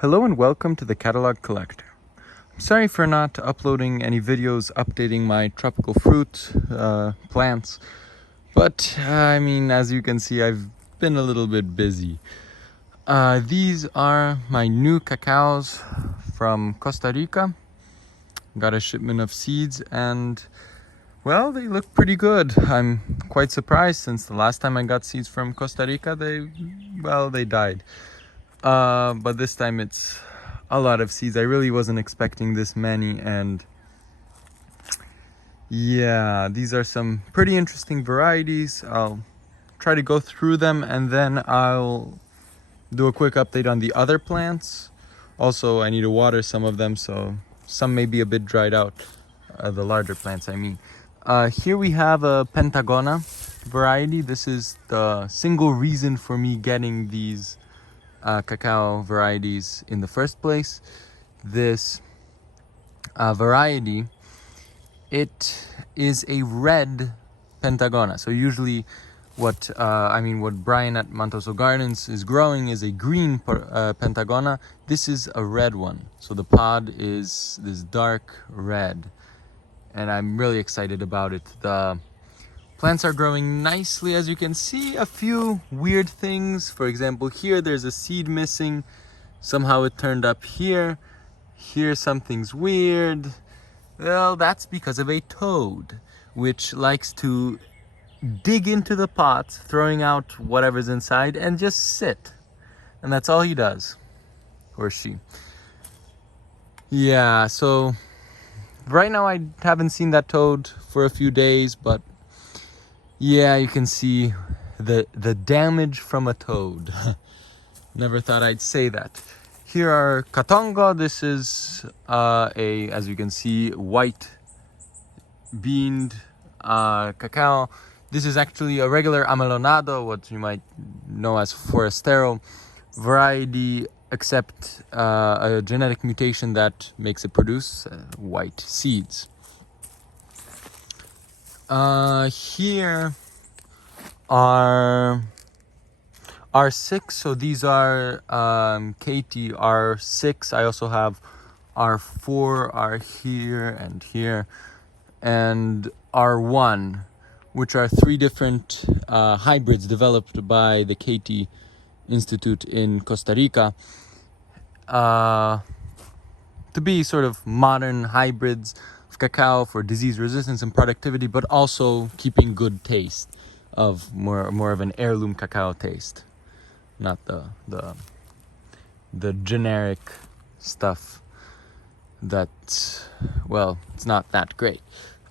Hello and welcome to the Catalog Collector. I'm sorry for not uploading any videos updating my tropical fruit plants, but I mean, as you can see, I've been a little bit busy. These are my new cacaos from Costa Rica. Got a shipment of seeds and, well, they look pretty good. I'm quite surprised since the last time I got seeds from Costa Rica, they died. But this time it's a lot of seeds. I really wasn't expecting this many, and yeah, these are some pretty interesting varieties. I'll try to go through them and then I'll do a quick update on the other plants. Also, I need to water some of them, so some may be a bit dried out, the larger plants I mean. Here we have a Pentagona variety. This is the single reason for me getting these cacao varieties in the first place. This variety, it is a red Pentagona. So usually what Brian at Montoso Gardens is growing is a green Pentagona. This is a red one. So the pod is this dark red, and I'm really excited about it. The plants are growing nicely, as you can see. A few weird things. For example, here there's a seed missing. Somehow it turned up here. Here something's weird. Well, that's because of a toad, which likes to dig into the pots, throwing out whatever's inside, and just sit. And that's all he does. Or she. Yeah, so right now I haven't seen that toad for a few days, but yeah, you can see the damage from a toad. Never thought I'd say that. Here are Katongo. This is as you can see, white beaned cacao. This is actually a regular amelonado, what you might know as forastero variety, except a genetic mutation that makes it produce white seeds. Here are R6, so these are KT R6. I also have R4, are here and here, and R1, which are three different hybrids developed by the KT Institute in Costa Rica to be sort of modern hybrids of cacao for disease resistance and productivity, but also keeping good taste, of more of an heirloom cacao taste, not the generic stuff that, well, it's not that great.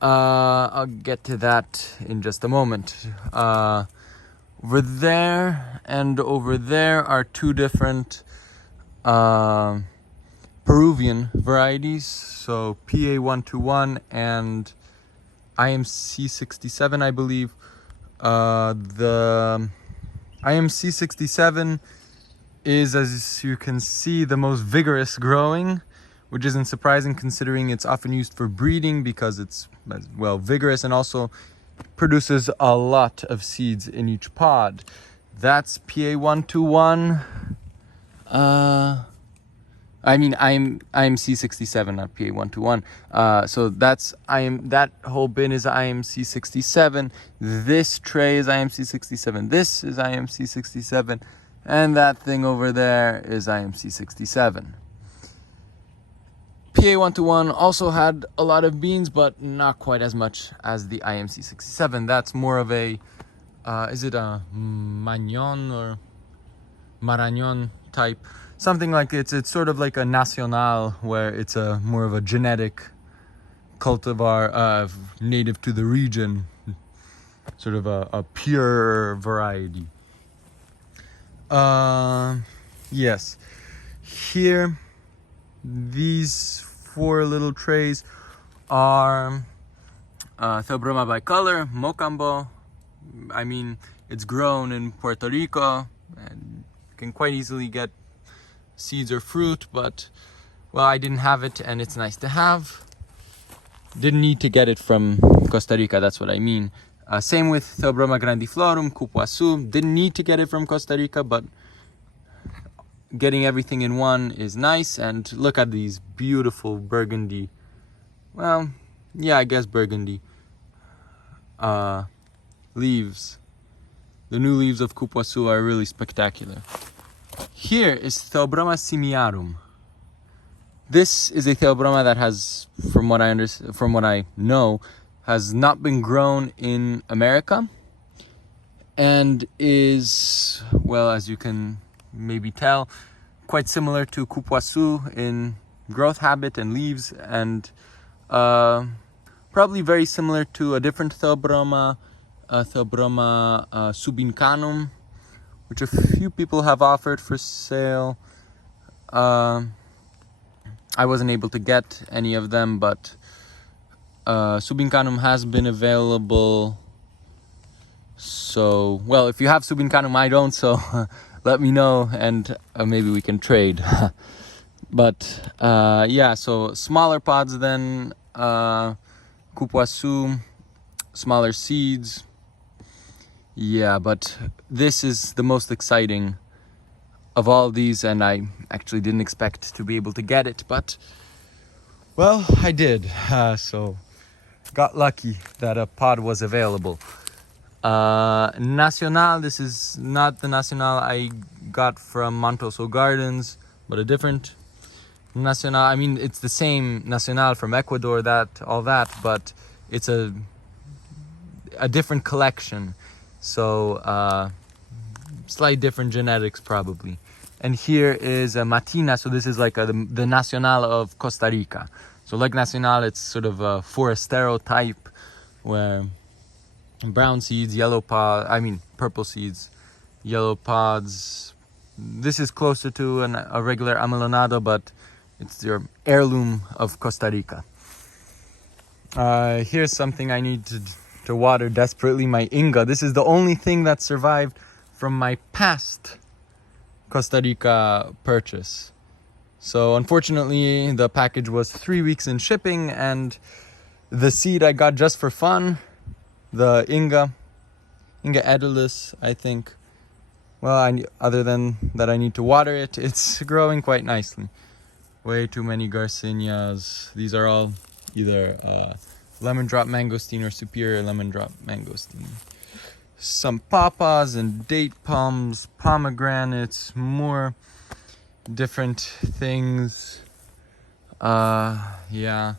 I'll get to that in just a moment. Over there and over there are two different Peruvian varieties, so PA121 and IMC67, I believe. The IMC67 is, as you can see, the most vigorous growing, which isn't surprising considering it's often used for breeding because it's, well, vigorous and also produces a lot of seeds in each pod. That's PA121. I'm IMC67, not PA121. So that whole bin is IMC67. This tray is IMC67. This is IMC67. And that thing over there is IMC67. PA121 also had a lot of beans, but not quite as much as the IMC67. That's more of a, is it a Magnon or Marañón type? Something like it's sort of like a Nacional, where it's a more of a genetic cultivar native to the region, sort of a pure variety. Yes, here these four little trays are Theobroma bicolor, Mocambo. I mean, it's grown in Puerto Rico and can quite easily get seeds or fruit, but, well, I didn't have it and it's nice to have. Didn't need to get it from Costa Rica, that's what I mean. Same with Theobroma grandiflorum, Cupuaçu. Didn't need to get it from Costa Rica, but getting everything in one is nice. And look at these beautiful burgundy, well, yeah, I guess burgundy leaves. The new leaves of Cupuaçu are really spectacular. Here is Theobroma simiarum. This is a Theobroma that has, from what I know, has not been grown in America, and is, well, as you can maybe tell, quite similar to Cupuaçu in growth habit and leaves, and probably very similar to a different Theobroma, Theobroma subincanum, which a few people have offered for sale. I wasn't able to get any of them, but subincanum has been available. So, well, if you have subincanum, I don't, so let me know, and maybe we can trade. But yeah, so smaller pods than Cupuaçu, smaller seeds. Yeah, but this is the most exciting of all these, and I actually didn't expect to be able to get it, but, well, I did. So, got lucky that a pod was available. Nacional, this is not the Nacional I got from Montoso Gardens, but a different Nacional. I mean, it's the same Nacional from Ecuador, all that, but it's a different collection. So, slight different genetics probably. And here is a Matina, so this is like the Nacional of Costa Rica. So like Nacional, it's sort of a forastero type, where brown seeds, purple seeds, yellow pods. This is closer to a regular amelonado, but it's your heirloom of Costa Rica. Here's something I need to water desperately, my Inga. This is the only thing that survived from my past Costa Rica purchase. So unfortunately, the package was 3 weeks in shipping, and the seed I got just for fun, the Inga edulis, I think. Well, other than that, I need to water it. It's growing quite nicely. Way too many Garcinias. These are all either lemon drop mangosteen or superior lemon drop mangosteen. Some papas and date palms, pomegranates, more different things. Yeah.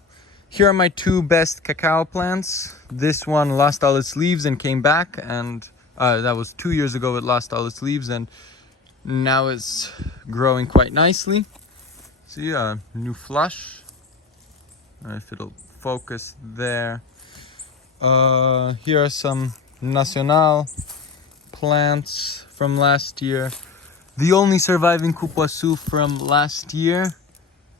Here are my two best cacao plants. This one lost all its leaves and came back, and that was 2 years ago it lost all its leaves, and now it's growing quite nicely. See, a new flush. If it'll focus there. Here are some Nacional plants from last year. The only surviving Cupuaçu from last year.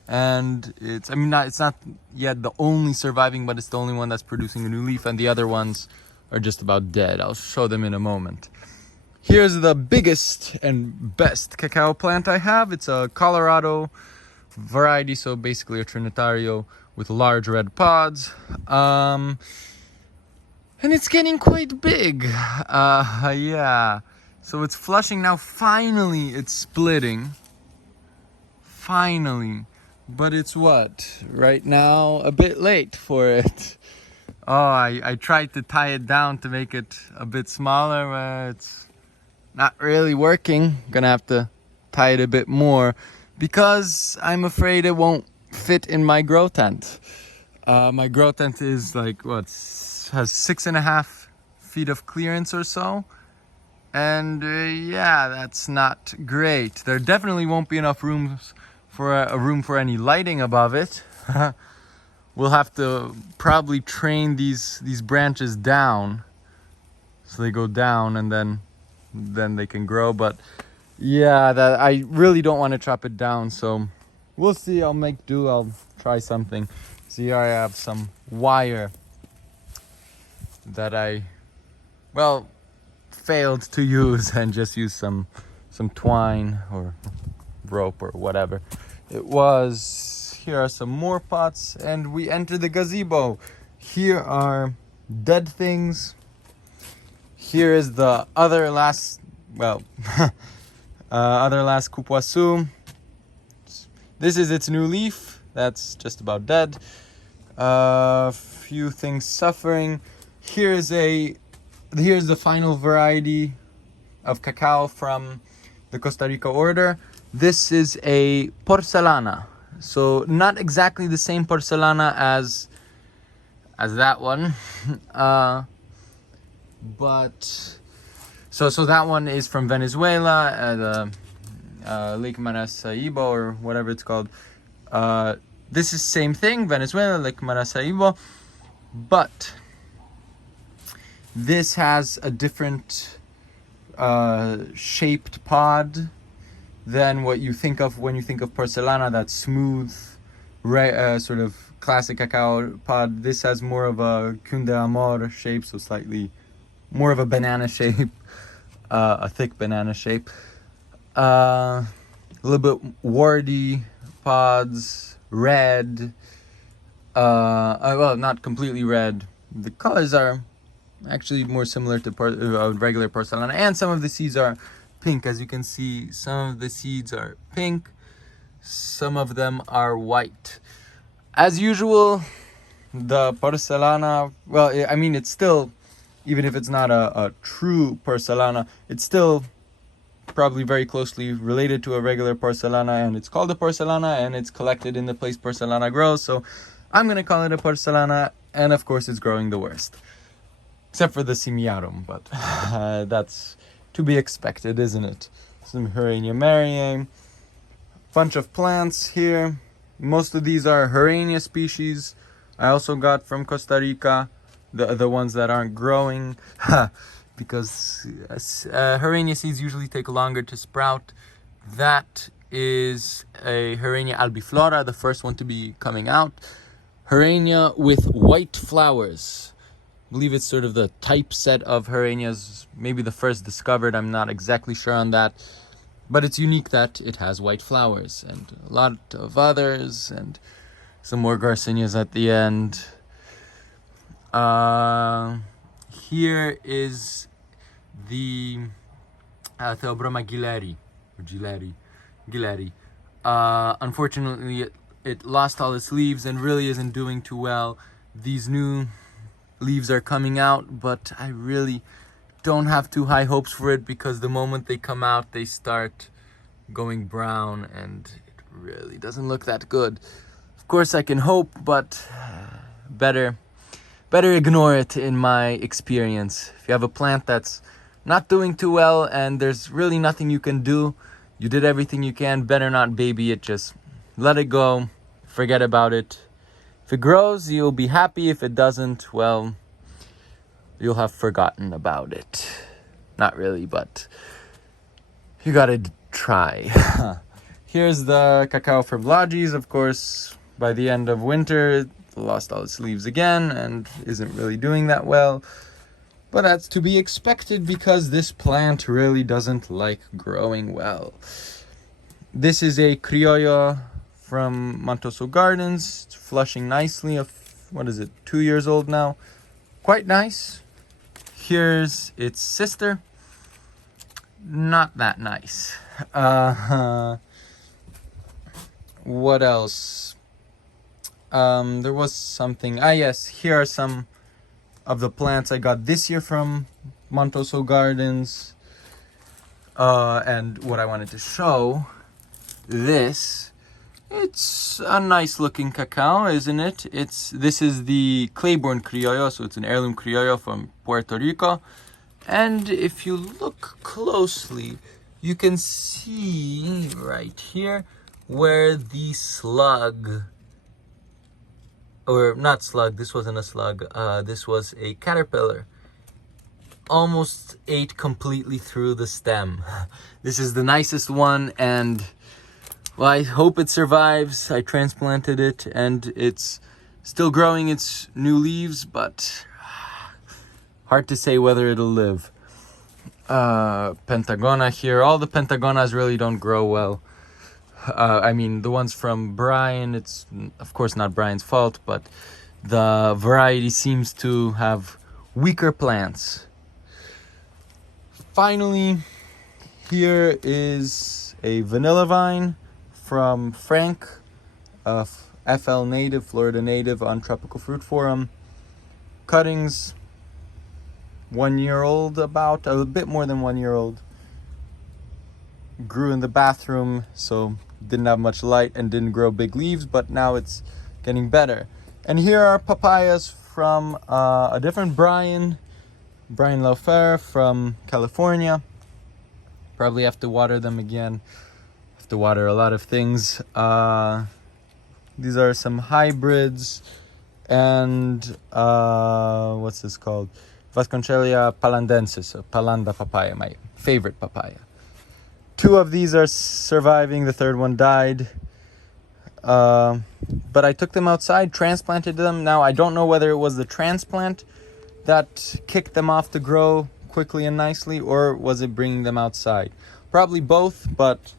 And it's not yet the only surviving, but it's the only one that's producing a new leaf, and the other ones are just about dead. I'll show them in a moment. Here's the biggest and best cacao plant I have. It's a Colorado variety, so basically a Trinitario with large red pods. And it's getting quite big. Yeah. So it's flushing now. Finally, it's splitting. Finally. But it's what? Right now, a bit late for it. Oh, I tried to tie it down to make it a bit smaller, but it's not really working. Gonna have to tie it a bit more because I'm afraid it won't fit in my grow tent. My grow tent is like, has 6.5 feet of clearance or so. And yeah, that's not great. There definitely won't be enough room for any lighting above it. We'll have to probably train these branches down, so they go down and then they can grow. But yeah, that I really don't want to chop it down, so we'll see. I'll make do. I'll try something. See, here I have some wire that I failed to use, and just used some twine or rope or whatever it was. Here are some more pots, and we enter the gazebo. Here are dead things. Here is the other last, Other last Kupuasu. This is its new leaf. That's just about dead. Few things suffering. Here's the final variety of cacao from the Costa Rica order. This is a porcelana. So not exactly the same porcelana as that one. But so that one is from Venezuela, Lake Maracaibo or whatever it's called. This is same thing, Venezuela, Lake Maracaibo, but this has a different shaped pod than what you think of when you think of porcelana, that smooth, sort of classic cacao pod. This has more of a cun de amor shape, so slightly more of a banana shape, a thick banana shape. A little bit warty pods, red. Well, not completely red. The colors are actually more similar to regular porcelana, and some of the seeds are pink. As you can see, some of the seeds are pink, some of them are white. As usual, the porcelana, well, I mean, it's still, even if it's not a true porcelana, it's still probably very closely related to a regular porcelana, and it's called a porcelana, and it's collected in the place porcelana grows, so I'm gonna call it a porcelana, and of course it's growing the worst. Except for the simiarum, but that's to be expected, isn't it? Some Hyrania mariae, bunch of plants here. Most of these are Hyrania species. I also got from Costa Rica, the ones that aren't growing, because Hyrania seeds usually take longer to sprout. That is a Hyrania albiflora, the first one to be coming out. Hyrania with white flowers. I believe it's sort of the typeset of Hyranias, maybe the first discovered. I'm not exactly sure on that, but it's unique that it has white flowers, and a lot of others, and some more Garcinias at the end. Here is the Theobroma Gilleri. Unfortunately, it lost all its leaves and really isn't doing too well. These new leaves are coming out, but I really don't have too high hopes for it, because the moment they come out, they start going brown, and it really doesn't look that good. Of course, I can hope, but better ignore it in my experience. If you have a plant that's not doing too well and there's really nothing you can do, you did everything you can, better not baby it. Just let it go, forget about it. If it grows, you'll be happy. If it doesn't, well, you'll have forgotten about it. Not really, but you gotta try. Here's the Cacao for Blagis. Of course, by the end of winter, it lost all its leaves again and isn't really doing that well. But that's to be expected, because this plant really doesn't like growing well. This is a Criollo from Montoso Gardens. It's flushing nicely. What is it, 2 years old now? Quite nice. Here's its sister. Not that nice. What else? There was something. Yes, here are some of the plants I got this year from Montoso Gardens. And what I wanted to show, this, it's a nice looking cacao, isn't it? This is the Claiborne Creole, so it's an heirloom Criollo from Puerto Rico. And if you look closely, you can see right here where the slug, or not slug, this wasn't a slug, this was a caterpillar, almost ate completely through the stem. This is the nicest one, and well, I hope it survives. I transplanted it and it's still growing its new leaves, but hard to say whether it'll live. Pentagona here. All the Pentagonas really don't grow well. I mean, the ones from Brian, it's of course not Brian's fault, but the variety seems to have weaker plants. Finally, Here is a vanilla vine from Frank, FL native, Florida native on Tropical Fruit Forum. Cuttings, 1 year old, about a bit more than 1 year old. Grew in the bathroom, so didn't have much light and didn't grow big leaves, but now it's getting better. And here are papayas from a different Brian Laufer from California. Probably have to water them again. Have to water a lot of things. These are some hybrids, and what's this called? Vasconcelia palandensis, a Palanda papaya, my favorite papaya. 2 of these are surviving, the 3rd one died. But I took them outside, transplanted them. Now I don't know whether it was the transplant that kicked them off to grow quickly and nicely, or was it bringing them outside? Probably both, but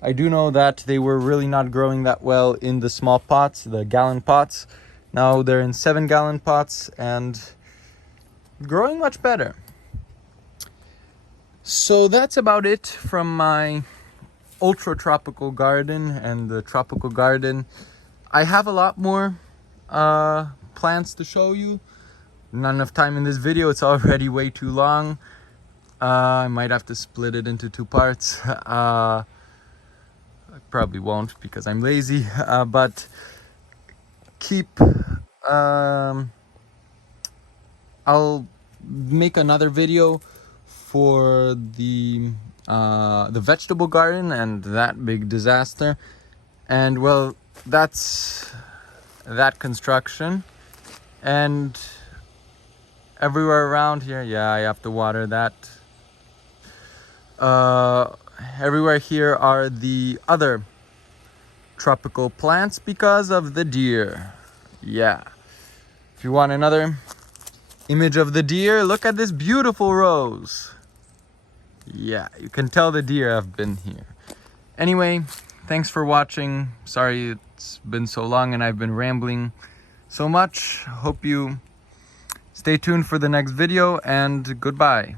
I do know that they were really not growing that well in the small pots, the gallon pots. Now they're in 7-gallon pots and growing much better. So that's about it from my ultra tropical garden and the tropical garden. I have a lot more plants to show you. Not enough time in this video, it's already way too long. I might have to split it into 2 parts. I probably won't because I'm lazy, but keep I'll make another video for the vegetable garden and that big disaster, and well, that's that construction. And everywhere around here, yeah, I have to water that. Everywhere here are the other tropical plants because of the deer. Yeah, if you want another image of the deer, look at this beautiful rose. Yeah, you can tell the deer have been here. Anyway, thanks for watching. Sorry it's been so long and I've been rambling so much. Hope you stay tuned for the next video, and goodbye.